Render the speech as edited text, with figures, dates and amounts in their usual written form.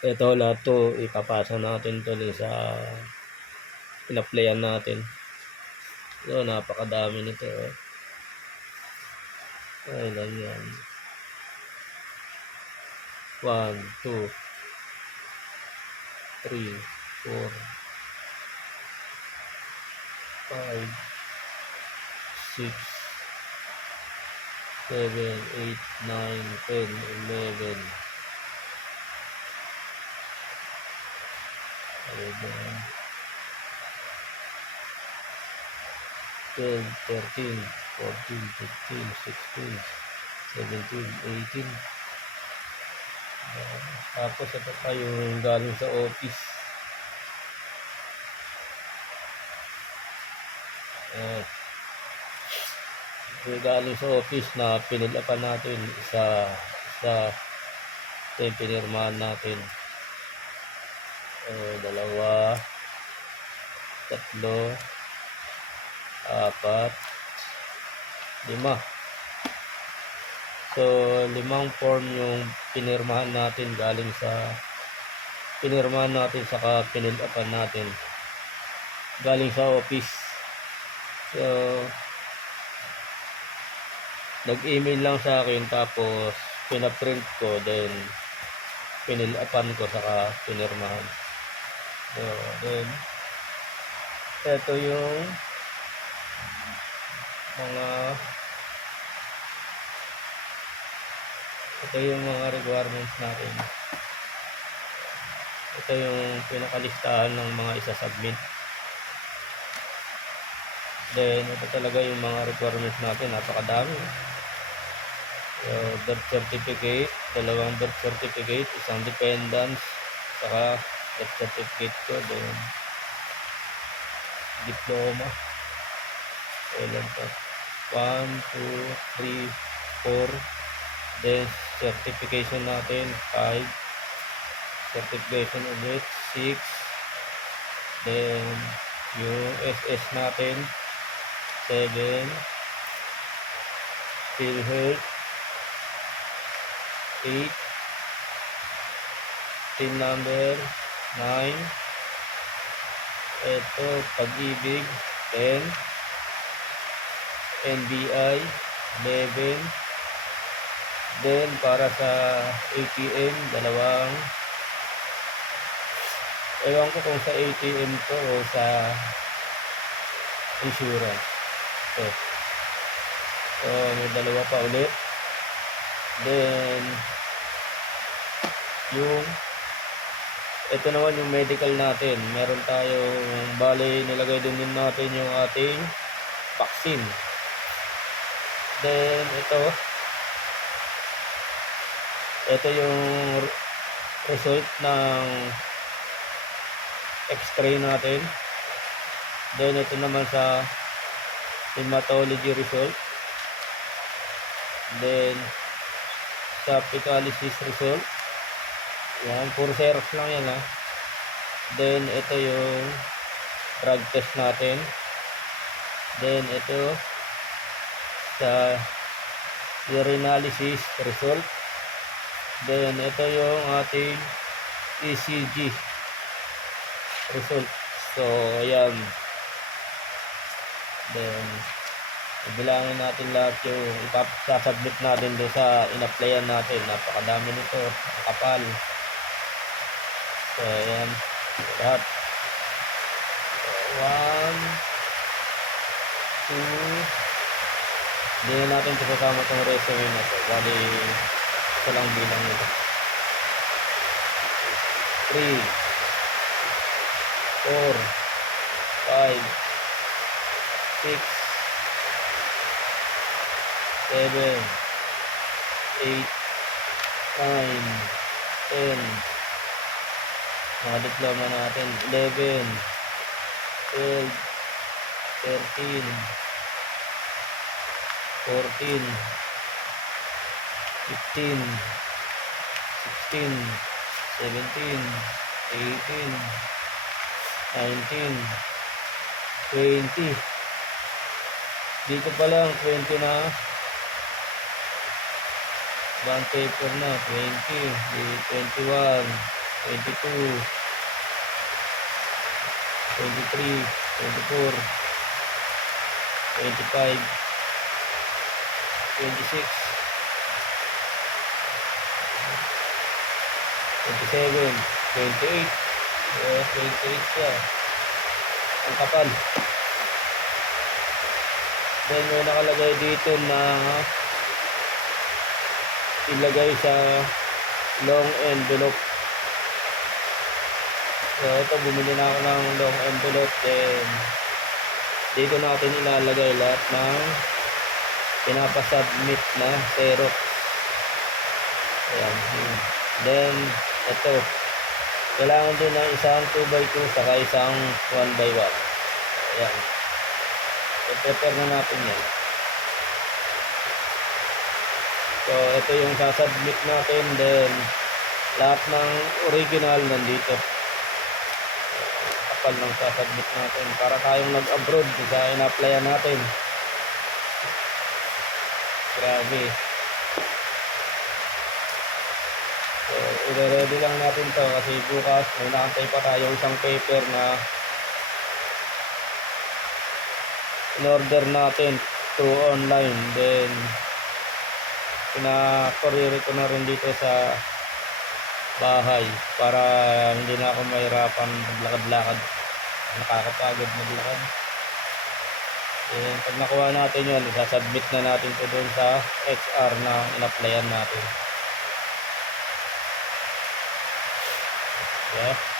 Ito lahat to ipapasa natin to sa in-applyan natin. So napakadami nito eh. Ay lang yan. 1, 2, 3, 4, 5, 6, 7, 8, 9, 10, 11, 12, 13, 14, 15, 16, 17, 18. Tapos ito pa yung galing sa office. Yung galing sa office na pinilapan natin sa pinirmahan natin. 2, 3, 4, 5. So 5 form yung pinirmahan natin galing sa saka pinilapan natin galing sa office. So nag-email lang sa akin, tapos pinaprint ko, then pinilapan ko saka pinirmahan. So then ito yung mga requirements natin. Ito yung pinakalistahan ng mga isa-submit. Then ito talaga yung mga requirements natin, napakadami. So, birth certificate, 2 birth certificate, isang dependence, saka birth certificate ko, then diploma. Ilan to? 1, 2, 3, 4. Then certification natin 5. Certification ulit 6. Then yung SS natin 7. PhilHealth 8. TIN number 9. Ito Pag-ibig 10. NBI 11. Then para sa ATM, 2. Ewan ko kung sa ATM to o sa insurance. So may 2 pa ulit. Then ito naman yung medical natin. Meron tayong bali, nilagay din natin yung ating vaccine. Then ito yung result ng x-ray natin. Then ito naman sa hematology result. Then sa pecalysis result. Yan, puro xerox lang yan ha. Then ito yung drug test natin. Then ito sa urinalysis result. Then ito yung ating ECG result. So ayan. Then ibilangin natin lahat yung ipapasubmit natin doon sa in-applyan natin. Napakadami nito, kapal. So ayan, lahat. 1, 2. Hindi na natin ito kasama itong resume na ito. Bali ito lang bilang nito. 3, 4, 5, 6, 7, 8, 9, 10. Mga diploma natin 11, 12, 13, 14, 15, 16, 17, 18, 19, 20. Dito pa lang 20 na. Bond paper na 20, 21, 22, 23, 24, 25, 26, 27, 28. 28 siya. Ang kapal. Then may nakalagay dito na ilagay sa long envelope. So ito, bumili na ako ng long envelope. Then dito natin ilalagay lahat ng pinapasubmit na Xerox. Ayan. Then ito, kailangan din ng isang 2x2 saka isang 1x1. Ayan. I-prepare na natin yan. So ito yung sasubmit natin. Then lahat ng original nandito. Kapal ng sasubmit natin para tayong nag-abroad sa ina-applyan natin. Grabe. So i-ready lang natin to kasi bukas may naantay pa tayo isang paper na in-order natin through online. Then pina-courier ko na rin dito sa bahay para hindi na ako mahirapan maglakad-lakad. Nakakapagod maglakad. And pag nakuha natin yun, isasubmit na natin ito dun sa HR na in-applyan natin. Yeah.